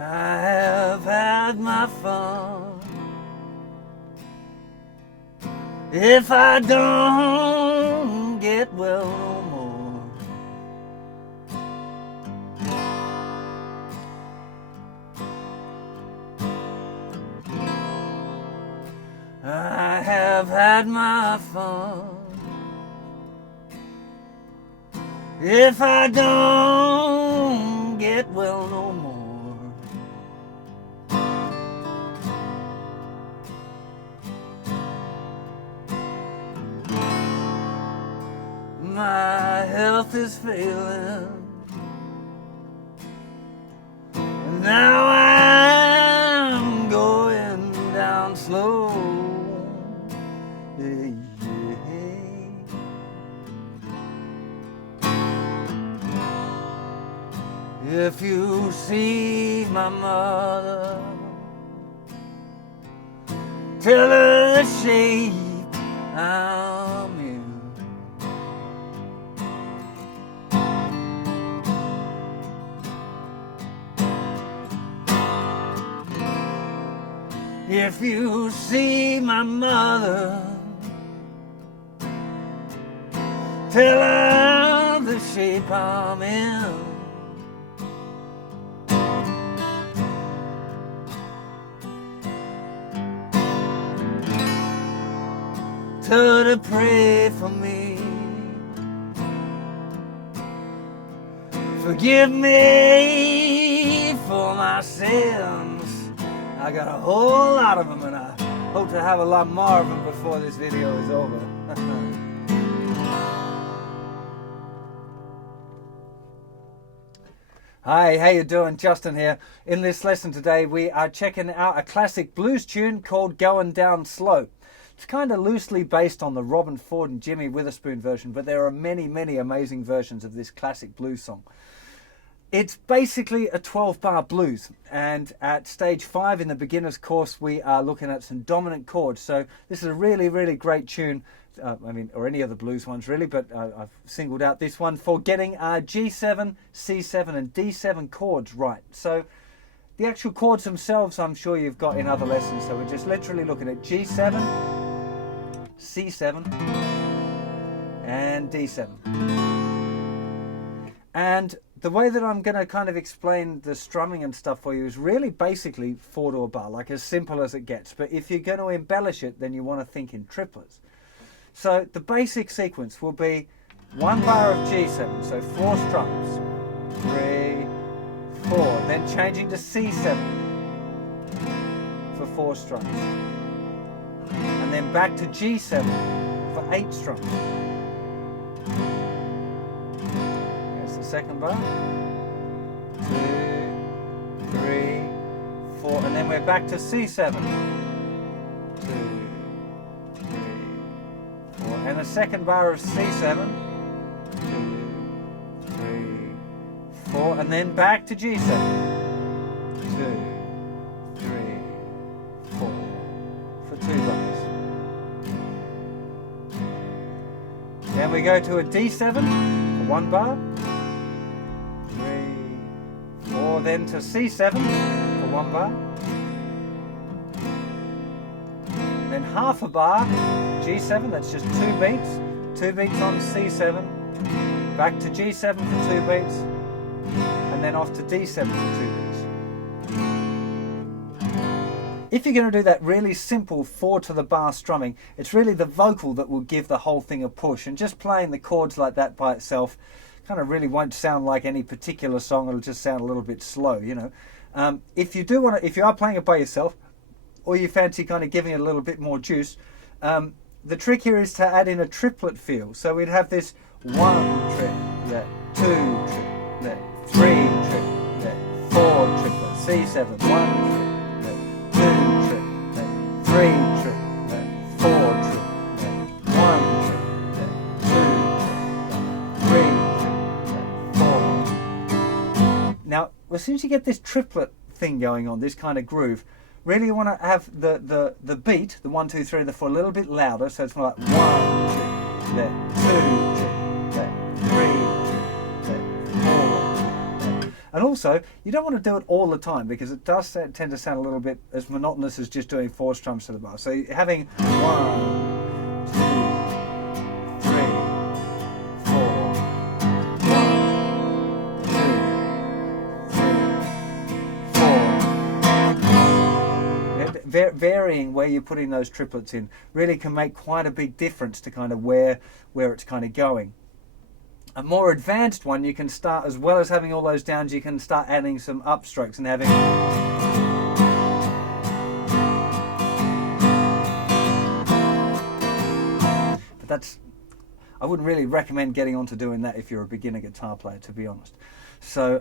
I have had my fun. If I don't get well no more, I have had my fun. If I don't get well no more, my health is failing, and now I'm going down slow. Yeah, yeah. If you see my mother, tell her the shape I'm in. If you see my mother, tell her the shape I'm in. Tell her to pray for me. Forgive me for my sins. I got a whole lot of them, and I hope to have a lot more of them before this video is over. Hi, how you doing? Justin here. In this lesson today, we are checking out a classic blues tune called Going Down Slow. It's kind of loosely based on the Robin Ford and Jimmy Witherspoon version, but there are many, many amazing versions of this classic blues song. It's basically a 12-bar blues, and at stage 5 in the beginner's course we are looking at some dominant chords. So this is a really, really great tune, or any of the blues ones really, but I've singled out this one for getting G7, C7 and D7 chords right. So the actual chords themselves I'm sure you've got in other lessons, so we're just literally looking at G7, C7 and D7. And the way that I'm going to kind of explain the strumming and stuff for you is really basically 4-to a bar, like as simple as it gets. But if you're going to embellish it, then you want to think in triplets. So the basic sequence will be 1 bar of G7, so 4 strums, 3, 4, then changing to C7 for 4 strums, and then back to G7 for 8 strums. Second bar, 2, 3, 4, and then we're back to C7, 2, 3, 4, and a second bar of C7, 2, 3, 4, and then back to G7, 2, 3, 4, for 2 bars. Then we go to a D7 for 1 bar, then to C7 for 1 bar, then half a bar G7, that's just 2 beats on C7, back to G7 for 2 beats, and then off to D7 for 2 beats. If you're going to do that really simple 4-to the bar strumming, it's really the vocal that will give the whole thing a push, and just playing the chords like that by itself kind of really won't sound like any particular song. It'll just sound a little bit slow, you know. If you are playing it by yourself, or you fancy kind of giving it a little bit more juice, the trick here is to add in a triplet feel. So we'd have this 1 triplet, 2 triplet, 3 triplet, 4 triplet, C7, 1 triplet, 2 triplet, 3 triplet, 4 triplet, 1 triplet, 2 triplet, 3 triplet, 4. Now, as soon as you get this triplet thing going on, this kind of groove, really you want to have the beat, the 1, 2, 3, and the 4 a little bit louder, so it's more like 1 triplet, 2 triplet, 3 triplet, 4 triplet. And also, you don't want to do it all the time because it does tend to sound a little bit as monotonous as just doing 4 strums to the bar. So having 1, 2, 3, 4, 1, 2, 3, 4. Varying where you're putting those triplets in really can make quite a big difference to kind of where it's kind of going. A more advanced one, you can start, as well as having all those downs, you can start adding some upstrokes and having... But that's... I wouldn't really recommend getting onto doing that if you're a beginner guitar player, to be honest. So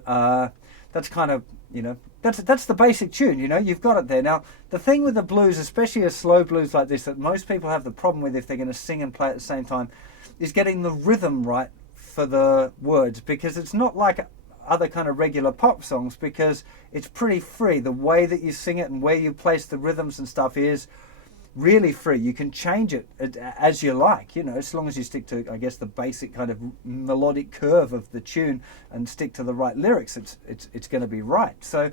that's kind of, you know, that's the basic tune, you know, you've got it there. Now, the thing with the blues, especially a slow blues like this, that most people have the problem with if they're going to sing and play at the same time, is getting the rhythm right for the words, because it's not like other kind of regular pop songs, because it's pretty free. The way that you sing it and where you place the rhythms and stuff is really free. You can change it as you like, you know, as long as you stick to, I guess, the basic kind of melodic curve of the tune and stick to the right lyrics. It's going to be right. So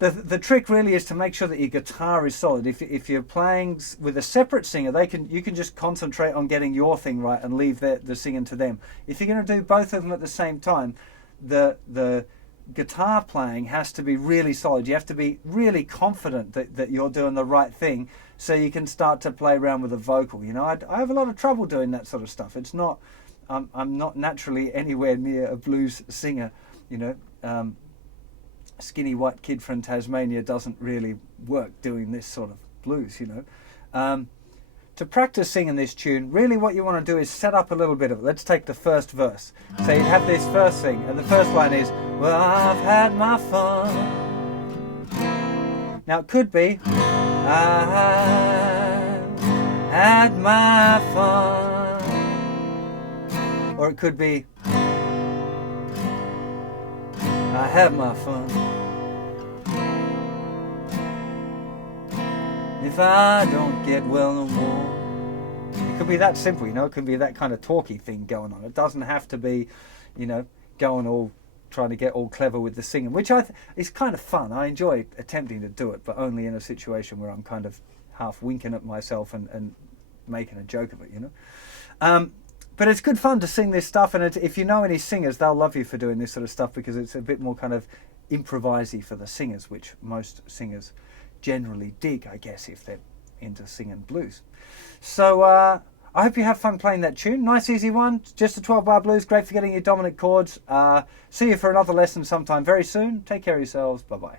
the trick really is to make sure that your guitar is solid. If you're playing with a separate singer, you can just concentrate on getting your thing right and leave the singing to them. If you're going to do both of them at the same time, the guitar playing has to be really solid. You have to be really confident that you're doing the right thing, so you can start to play around with the vocal. You know, I have a lot of trouble doing that sort of stuff. It's not, I'm not naturally anywhere near a blues singer, you know. Skinny white kid from Tasmania doesn't really work doing this sort of blues, you know. To practice singing this tune, really what you want to do is set up a little bit of it. Let's take the first verse. So you have this first thing, and the first line is, well, I've had my fun. Now it could be, I've had my fun. Or it could be, I have my fun. If I don't get well no more. It could be that simple, you know. It could be that kind of talky thing going on. It doesn't have to be, you know, going all trying to get all clever with the singing, which is kind of fun. I enjoy attempting to do it, but only in a situation where I'm kind of half winking at myself and making a joke of it, you know. But it's good fun to sing this stuff, and if you know any singers, they'll love you for doing this sort of stuff, because it's a bit more kind of improvisey for the singers, which most singers generally dig, I guess, if they're into singing blues. So I hope you have fun playing that tune. Nice easy one, just a 12-bar blues, great for getting your dominant chords. See you for another lesson sometime very soon. Take care of yourselves. Bye-bye.